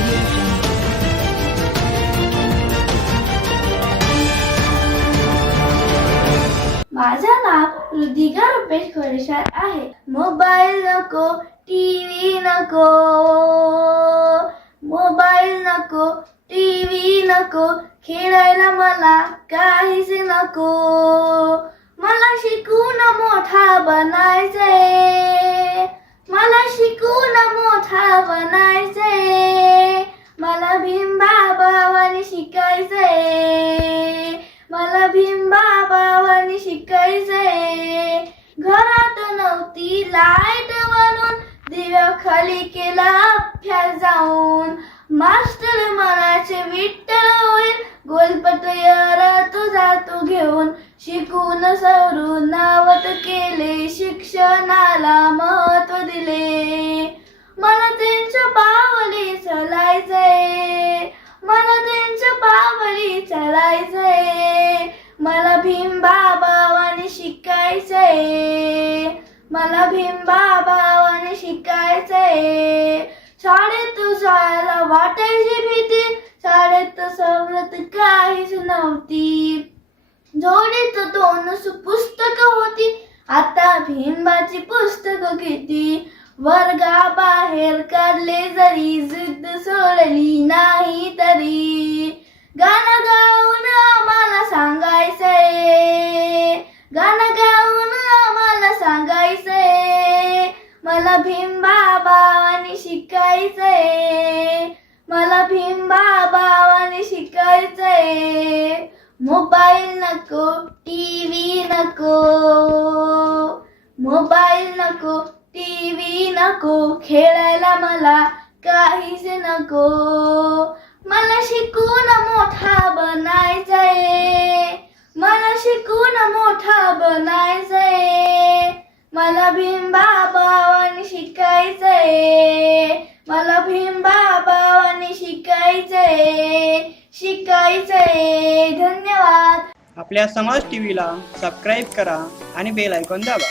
audio jungle. माझं नाव रुधिका रुपेश खोरेशार आहे. Mobile नको टीव्ही नको. मोबाईल नको टीव्ही नको. खेळायला मला काहीच नको. मला शिकून मोठा बनायचंय. मला शिकून मोठा बनायचंय. घरी शिकायचंय? घरात नव्हती लाइट म्हणून दिव्याखाली केला अभ्यास जाऊन. मास्टर मनाचे विठ्ठल होईल गोलपतयर तुझा तू घेऊन. शिकून सवरून नावत केले शिक्षणाला महत्त्व दिले. मला त्यांच्या पावली चलायचंय. मला त्यांच्या पावली चलायचंय. मला शिकायचंय मला भीमबा बाबावाने शिकायचंय शाळेत जायला वाटायची भीती. शाळेत सवलत काहीच नव्हती. जोडीत दोन पुस्तक होती. आता भीमबाची पुस्तक किती? वर्गाबाहेर काढले जरी मला भीम बाबावानी शिकायचंय. मला भीम बाबावानी शिकायचंय. मोबाईल नको टीव्ही नको. मोबाईल नको टीव्ही नको. खेळायला मला काहीच नको. मला शिकून मोठा बनायचंय. मला शिकून मोठा बनायचंय. मला भीम शिकायचंय शिकायचंय धन्यवाद. आपल्या समाज टीव्हीला सबस्क्राईब करा आणि बेल ऐकून दाबा.